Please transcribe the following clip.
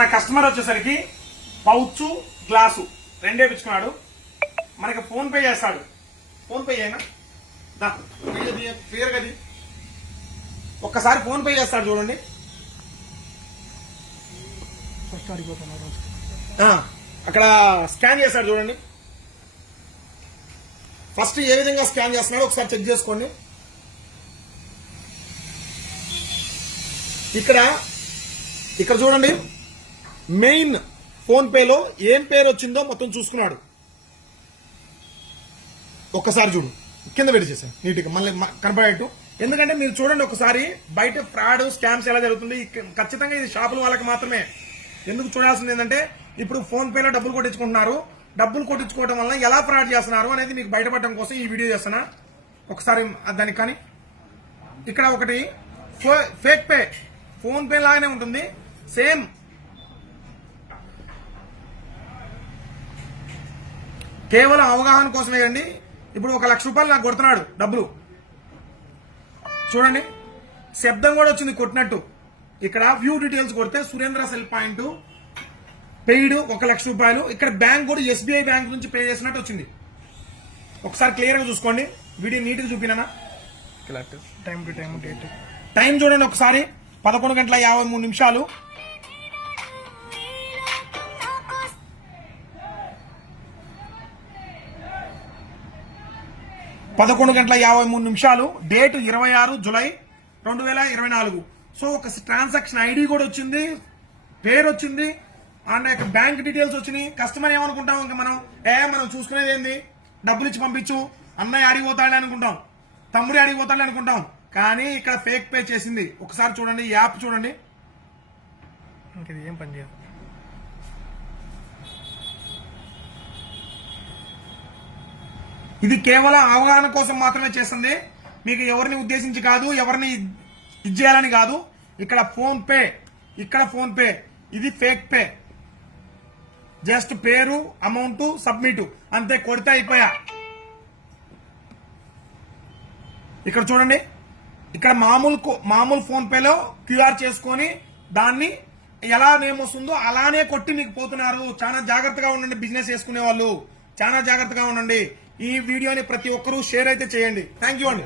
మన కస్టమర్ వచ్చేసరికి pouch glass రెండే పిచ్చుకున్నాడు. మనకి ఫోన్ పే చేస్తాడు. ఫోన్ పే అయినా క్లియర్ గది ఒక్కసారి ఫోన్ పే చేస్తాడు చూడండి. అక్కడ స్కాన్ చేస్తాడు చూడండి. ఫస్ట్ ఏ విధంగా స్కాన్ చేస్తున్నాడో ఒకసారి చెక్ చేసుకోండి. ఇక్కడ చూడండి, మెయిన్ ఫోన్ పేలో ఏం పేరు వచ్చిందో మొత్తం చూసుకున్నాడు. ఒక్కసారి చూడు, కింద పెట్టి చేశాను నీట్గా మళ్ళీ కనపడేట్టు. ఎందుకంటే మీరు చూడండి ఒకసారి, బయట ఫ్రాడ్ స్కామ్స్ ఎలా జరుగుతుంది. ఖచ్చితంగా ఇది షాపుల వాళ్ళకి మాత్రమే. ఎందుకు చూడాల్సింది ఏంటంటే, ఇప్పుడు ఫోన్ పేలో డబ్బులు కొట్టించుకుంటున్నారు. డబ్బులు కొట్టించుకోవడం వల్ల ఎలా ఫ్రాడ్ చేస్తున్నారు అనేది మీకు బయటపడడం కోసం ఈ వీడియో చేస్తున్నా. ఒకసారి దానికి కానీ ఇక్కడ ఒకటి ఫేక్ పే, ఫోన్ పే లాగానే ఉంటుంది సేమ్. కేవలం అవగాహన కోసమే అండి. ఇప్పుడు 1 లక్ష రూపాయలు నాకు కొడుతున్నాడు డబ్బులు. చూడండి, శబ్దం కూడా వచ్చింది కొట్టినట్టు. ఇక్కడ వ్యూ డీటెయిల్స్ కొడితే సురేంద్ర సెల్ పాయింట్ పెయిడ్ 1 లక్ష రూపాయలు. ఇక్కడ బ్యాంక్ కూడా SBI బ్యాంక్ నుంచి పే చేసినట్టు వచ్చింది. ఒకసారి క్లియర్ గా చూసుకోండి. వీడియో నీట్ గా చూపినా. Time to time date time చూడండి ఒకసారి, 11:53. 11:53. Date 26 July 2024. సో ఒక ట్రాన్సాక్షన్ ఐడి కూడా వచ్చింది, పేరు వచ్చింది, అండ్ బ్యాంక్ డీటెయిల్స్ వచ్చినాయి. కస్టమర్ ఏమనుకుంటాం, ఇంకా మనం చూసుకునేది ఏంది, డబ్బులు ఇచ్చి పంపించు, అన్నయ్య అడిగిపోతాడు అనుకుంటాం, తమ్ముడి అడిగిపోతాడు అనుకుంటాం. కానీ ఇక్కడ ఫేక్ పే చేసింది. ఒకసారి చూడండి, యాప్ చూడండి. ఇది ఏం పని చేయదు. ఇది కేవలం అవగాహన కోసం మాత్రమే చేస్తుంది. మీకు ఎవరిని ఉద్దేశించి కాదు, ఎవరిని ఇది చేయాలని కాదు. ఇక్కడ ఫోన్ పే, ఇది ఫేక్ పే. జస్ట్ పేరు, అమౌంట్, సబ్మిట్ అంతే, కొడితే అయిపోయా. ఇక్కడ చూడండి, ఇక్కడ మామూలు ఫోన్ పేలో QR చేసుకొని దాన్ని ఎలా నేమ్ వస్తుందో అలానే కొట్టి మీకు పోతున్నారు. చాలా జాగ్రత్తగా ఉండండి, బిజినెస్ చేసుకునే వాళ్ళు చాలా జాగ్రత్తగా ఉండండి. ఈ వీడియోని ప్రతి ఒక్కరూ షేర్ అయితే చేయండి. థ్యాంక్ యూ అండి.